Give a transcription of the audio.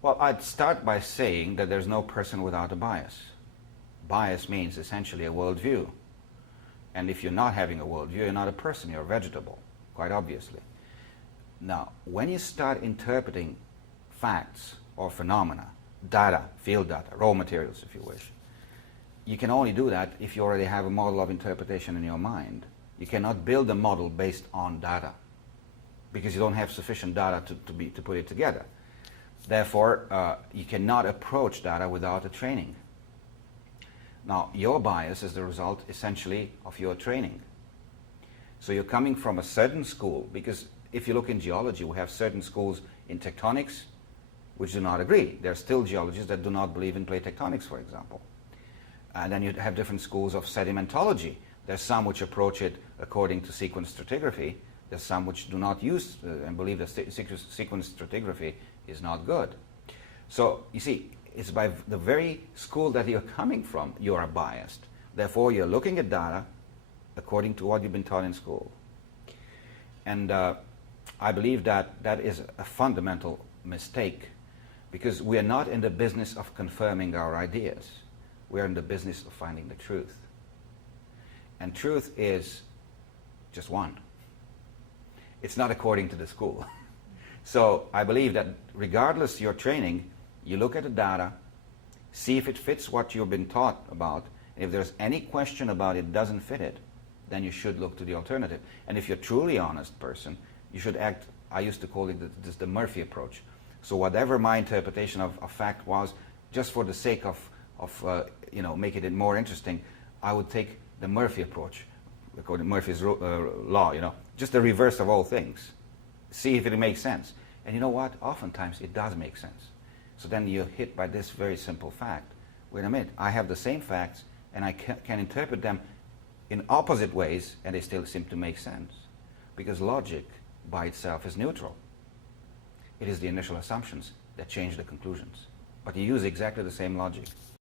Well, I'd start by saying that there's no person without a bias. Bias means essentially a worldview. And if you're not having a worldview, you're not a person, you're a vegetable, quite obviously. Now, when you start interpreting facts or phenomena, data, field data, raw materials if you wish, you can only do that if you already have a model of interpretation in your mind. You cannot build a model based on data because you don't have sufficient data to put it together. Therefore, you cannot approach data without a training. Now, your bias is the result essentially of your training. So you're coming from a certain school, because if you look in geology, we have certain schools in tectonics which do not agree. There are still geologists that do not believe in plate tectonics, for example. And then you have different schools of sedimentology. There's some which approach it according to sequence stratigraphy. There's some which do not use and believe that sequence stratigraphy is not good. So, you see, it's by the very school that you're coming from, you are biased. Therefore, you're looking at data according to what you've been taught in school. And I believe that that is a fundamental mistake, because we are not in the business of confirming our ideas. We are in the business of finding the truth. And truth is just one. It's not according to the school. So I believe that regardless your training, you look at the data, see if it fits what you've been taught about, and if there's any question about it doesn't fit it, then you should look to the alternative. And if you're a truly honest person, you should act, I used to call it the Murphy approach. So whatever my interpretation of fact was, just for the sake of making it more interesting, I would take the Murphy approach, according to Murphy's law, just the reverse of all things. See if it makes sense. And you know what? Oftentimes it does make sense. So then you're hit by this very simple fact. Wait a minute, I have the same facts and I can interpret them in opposite ways and they still seem to make sense. Because logic by itself is neutral. It is the initial assumptions that change the conclusions. But you use exactly the same logic.